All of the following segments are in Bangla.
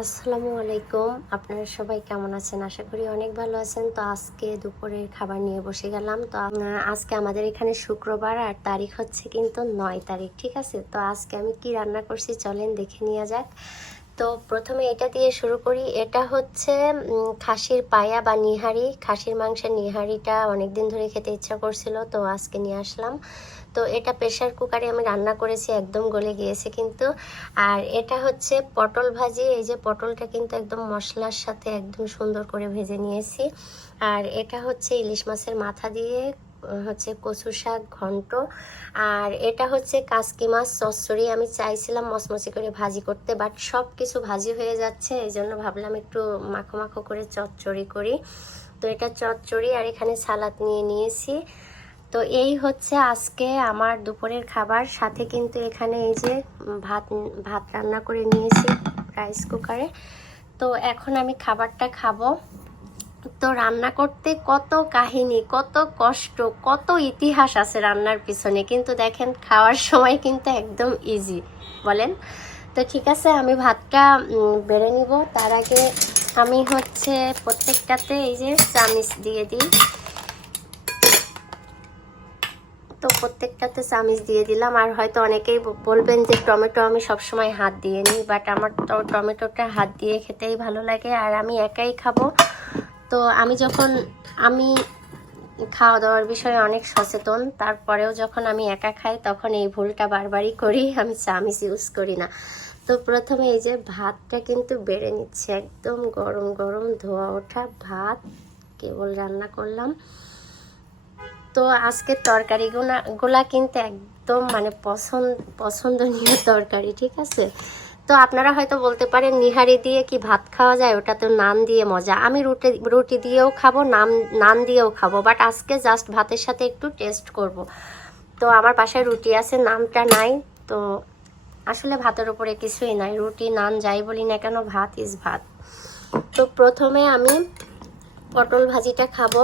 আসসালামু আলাইকুম। আপনারা সবাই কেমন আছেন? আশা করি অনেক ভালো আছেন। তো আজকে দুপুরের খাবার নিয়ে বসে গেলাম। তো আজকে আমাদের এখানে শুক্রবার আর তারিখ হচ্ছে কিন্তু নয় তারিখ, ঠিক আছে? তো আজকে আমি কি রান্না করছি চলেন দেখে নিয়ে যাক। তো প্রথমে এটা দিয়ে শুরু করি। এটা হচ্ছে খাসির পায়া বা নিহারি। খাসির মাংসের নিহারিটা অনেকদিন ধরে খেতে ইচ্ছা করছিল, তো আজকে নিয়ে আসলাম। তো এটা প্রেশার কুকারে আমি রান্না করেছি, একদম গলে গিয়েছে কিন্তু। আর এটা হচ্ছে পটল ভাজি, এই যে পটলটা কিন্তু একদম মশলার সাথে একদম সুন্দর করে ভেজে নিয়েছি। আর এটা হচ্ছে ইলিশ মাছের মাথা দিয়ে হচ্ছে কচু শাক ঘন্ট। আর এটা হচ্ছে কাসকি মাছ চচ্চড়ি আমি চাইছিলাম মচমচে করে ভাজি করতে বাট সব কিছু ভাজি হয়ে যাচ্ছে, এই জন্য ভাবলাম একটু মাখো মাখো করে চচ্চড়ি করি। তো এটা চচ্চড়ি, আর এখানে সালাদ নিয়ে নিয়েছি। তো এই হচ্ছে আজকে আমার দুপুরের খাবার। সাথে কিন্তু এখানে এই যে ভাত ভাত রান্না করে নিয়েছি রাইস কুকারে তো এখন আমি খাবারটা খাব। তো রান্না করতে কত কাহিনী, কত কষ্ট, কত ইতিহাস আছে রান্নার পিছনে। কিন্তু দেখেন, খাওয়ার সময় কিন্তু একদম ইজি বলেন? তো ঠিক আছে, আমি ভাতটা বেড়ে নিব। তার আগে আমি হচ্ছে প্রত্যেকটাতে এই যে চামিচ দিয়ে দিই। তো প্রত্যেকটাতে চামিচ দিয়ে দিলাম। আর হয়তো অনেকেই বলবেন যে টমেটো আমি সবসময় হাত দিয়ে নিই বাট আমার তো টমেটোটা হাত দিয়ে খেতেই ভালো লাগে। আর আমি একাই খাব। তো আমি যখন, আমি খাওয়া দাওয়ার বিষয়ে অনেক সচেতন, তারপরেও যখন আমি একা খাই, তখন এই ভুলটা বারবারই করি, আমি চামিচ ইউজ করি না। তো প্রথমে এই যে ভাতটা কিন্তু বেড়ে নিচ্ছে, একদম গরম গরম ধোয়া ওঠা ভাত, কেবল রান্না করলাম। তো আজকের তরকারি গুলা কিন্তু একদম মানে পছন্দ, পছন্দনীয় তরকারি, ঠিক আছে? তো আপনারা হয়তো বলতে পারেন, নিহারি দিয়ে কি ভাত খাওয়া যায়? ওটা তো নান দিয়ে মজা। আমি রুটি রুটি দিয়েও খাব, নাম, নান দিয়েও খাব বাট আজকে জাস্ট ভাতের সাথে একটু টেস্ট করব। তো আমার বাসায় রুটি আছে, নানটা নাই, তো আসলে ভাতের উপরে কিছুই নাই। রুটি, নান, যাই বলি না কেন, ভাত ইজ ভাত। তো প্রথমে আমি পটল ভাজিটা খাব।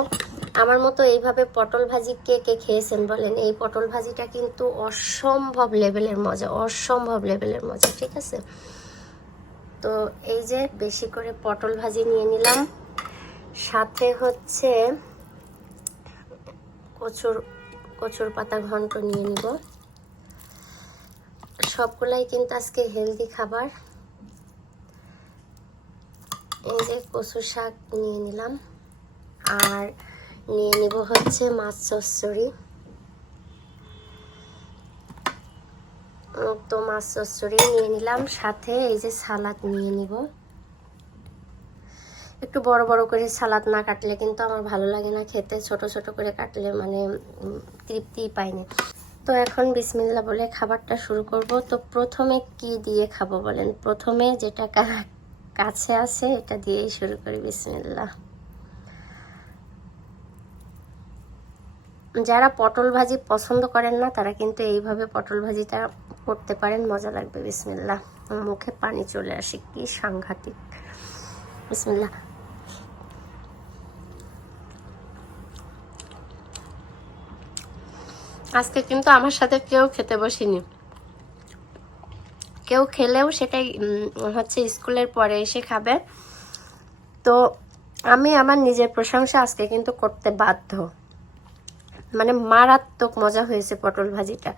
আমার মতো এইভাবে পটল ভাজি কে কে খেয়েছেন বলেন? এই পটল ভাজিটা কিন্তু অসম্ভব লেভেলের মজা, অসম্ভব লেভেলের মজা, ঠিক আছে? তো এই যে বেশি করে পটল ভাজি নিয়ে নিলাম। সাথে হচ্ছে কচুর কচুর পাতা ঘন্ট নিয়ে নিব। সবগুলাই কিন্তু আজকে হেলদি খাবার। এই যে কচু শাক নিয়ে নিলাম। আর নিয়ে নিব হচ্ছে মাছ চচ্চড়ি। তো মাছ চচ্চড়ি নিয়ে নিলাম, সাথে এই যে সালাদ নিয়ে নিব। একটু বড় বড় করে সালাদ না কাটলে কিন্তু আমার ভালো লাগে না খেতে, ছোট ছোট করে কাটলে মানে তৃপ্তি পাইনি। তো এখন বিসমিল্লা বলে খাবারটা শুরু করব। তো প্রথমে কি দিয়ে খাব বলেন? প্রথমে যেটা কাছে আছে, এটা দিয়েই শুরু করি বিসমিল্লা যারা পটল ভাজি পছন্দ করেন না, তারা কিন্তু এইভাবে পটল ভাজিটা করতে পারেন। মজা লাগবে বিসমিল্লা মুখে পানি চলে আসে, কি সাংঘাতিক। বিসমিল্লা আজকে কিন্তু আমার সাথে কেউ খেতে বসেনি। কেউ খেলেও সেটাই হচ্ছে স্কুলের পরে এসে খাবে। তো আমি আমার নিজের প্রশংসা আজকে কিন্তু করতে বাধ্য। মানে মারাত্মক মজা হয়েছে পটল ভাজিটা।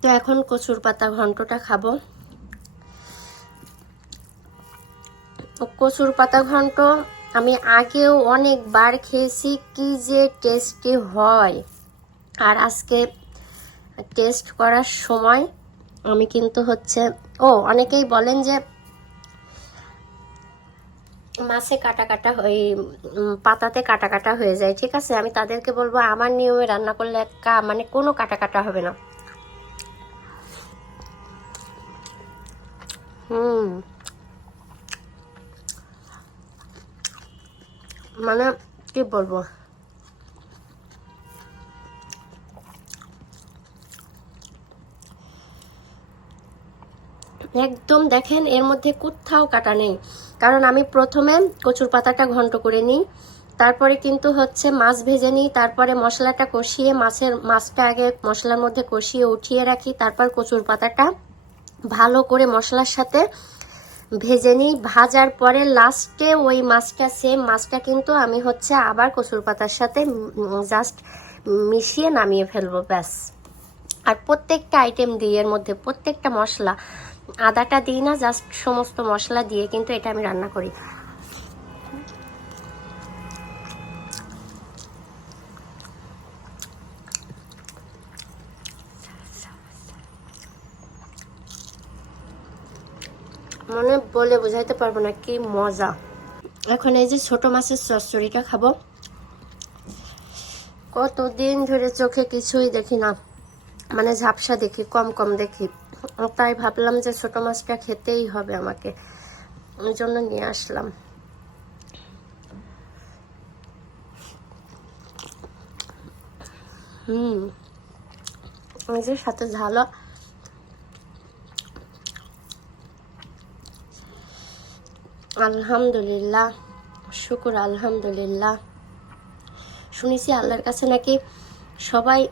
তো এখন কচুর পাতা ঘন্টটা খাব। কচুর পাতা ঘন্ট আমি আগেও অনেকবার খেয়েছি, কি যে টেস্টি হয়। আর আজকে টেস্ট করার সময় আমি কিন্তু হচ্ছে, ও, অনেকেই বলেন যে মাছে কাটা কাটা ওই পাতাতে কাটা কাটা হয়ে যায়, ঠিক আছে? আমি তাদেরকে বলব, আমার নিয়মে রান্না করলে কা মানে কোনো কাটা কাটা হবে না। হুম। মানে কি বলব? একদম দেখেন, এর মধ্যে কোথাও কাটা নেই। কারণ আমি প্রথমে কচুর পাতাটা ঘন্ট করে নিই, তারপরে কিন্তু হচ্ছে মাছ ভেজে নিই, তারপরে মশলাটা কষিয়ে মাছের মাছটা আগে মশলার মধ্যে কষিয়ে উঠিয়ে রাখি, তারপর কচুর পাতাটা ভালো করে মশলার সাথে ভেজে নিই। ভাজার পরে লাস্টে ওই মাছটা সেম মাছটা কিন্তু আমি হচ্ছে আবার কচুর পাতার সাথে জাস্ট মিশিয়ে নামিয়ে ফেলব, ব্যাস। আর প্রত্যেকটা আইটেম দিই এর মধ্যে প্রত্যেকটা মশলা আদাটা দিই না জাস্ট সমস্ত মশলা দিয়ে কিন্তু এটা আমি রান্না করি। মনে বলে বোঝাইতে পারব না কি মজা। এখন এই যে ছোট মাছের চচ্চড়িটা খাব। কতদিন ধরে চোখে কিছুই দেখি না। মানে ঝাপসা দেখি, কম কম দেখি। তাই ভাবলাম যে ছোট মাছটা খেতেই হবে আমাকে। ওই জন্য নিয়ে আসলাম। হুম। ওই সাথে ঝালও আলহামদুলিল্লাহ, শুকুর আলহামদুলিল্লাহ। শুনেছি আল্লাহর কাছে নাকি সবাই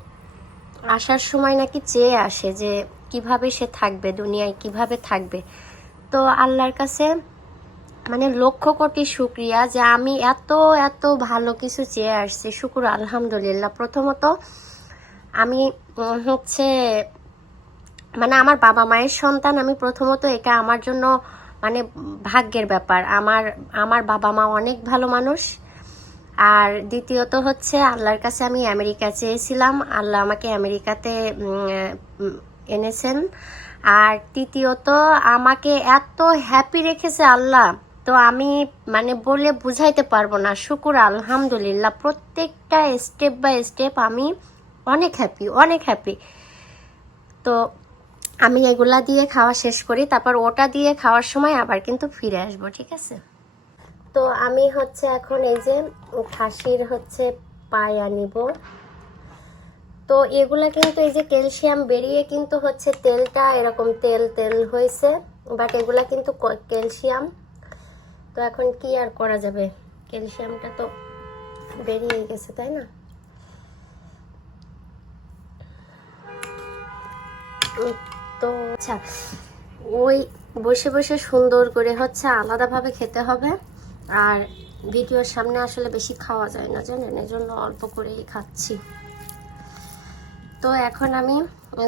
আসার সময় নাকি চেয়ে আসে যে কীভাবে সে থাকবে, দুনিয়ায় কীভাবে থাকবে। তো আল্লাহর কাছে মানে লক্ষ কোটি শুক্রিয়া যে আমি এত এত ভালো কিছু চেয়ে আসছি। শুকুর, আলহামদুলিল্লাহ। প্রথমত আমি হচ্ছে মানে আমার বাবা মায়ের সন্তান, আমি প্রথমত এটা আমার জন্য মানে ভাগ্যের ব্যাপার। আমার আমার বাবা মা অনেক ভালো মানুষ। আর দ্বিতীয়ত হচ্ছে আল্লাহর কাছে আমি আমেরিকা চেয়েছিলাম। আল্লাহ আমাকে আমেরিকাতে এনেছেন। আর তৃতীয়ত, আমাকে এত হ্যাপি রেখেছে আল্লাহ, তো আমি মানে বলে বুঝাইতে পারব না। শুকুর, আলহামদুলিল্লাহ, প্রত্যেকটা স্টেপ বাই স্টেপ আমি অনেক হ্যাপি অনেক হ্যাপি তো আমি এগুলা দিয়ে খাওয়া শেষ করি, তারপর ওটা দিয়ে খাওয়ার সময় আবার কিন্তু ফিরে আসব, ঠিক আছে? তো আমি হচ্ছে এখন এই যে খাসির হচ্ছে পায়া নিব। তো এগুলা কিন্তু এই যে ক্যালসিয়াম বেরিয়ে কিন্তু হচ্ছে তেলটা এরকম তেল তেল হয়েছে বাট এগুলা কিন্তু ক্যালসিয়াম। তো এখন কি আর করা যাবে? ক্যালসিয়ামটা তো বেরিয়ে গেছে, তাই না? তো আচ্ছা ওই বসে বসে সুন্দর করে হচ্ছে আলাদাভাবে খেতে হবে, আর ভিডিওর সামনে আসলে বেশি খাওয়া যায় না, জানেন? এজন্য অল্প করেই খাচ্ছি। তো এখন আমি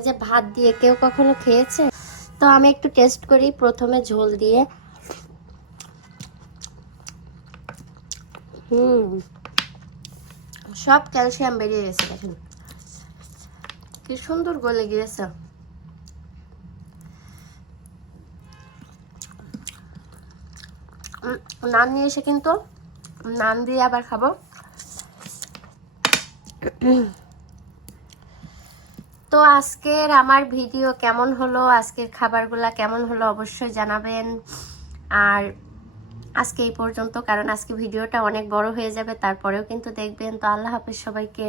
যে ভাত দিয়ে কেউ কখনো খেয়েছে? তো আমি একটু টেস্ট করি, প্রথমে ঝোল দিয়ে। হুম। সব ক্যালসিয়াম বেরিয়ে গেছে, দেখেন। কি সুন্দর গলে গিয়েছে। নান নিয়ে এসে কিন্তু, নান দিয়ে আবার খাব। তো আজকের আমার ভিডিও কেমন হলো? আজকের খাবারগুলা কেমন হলো অবশ্যই জানাবেন। আর আজকে এই পর্যন্ত, কারণ আজকে ভিডিওটা অনেক বড় হয়ে যাবে, তারপরেও কিন্তু দেখবেন। তো আল্লাহ হাফেজ সবাইকে।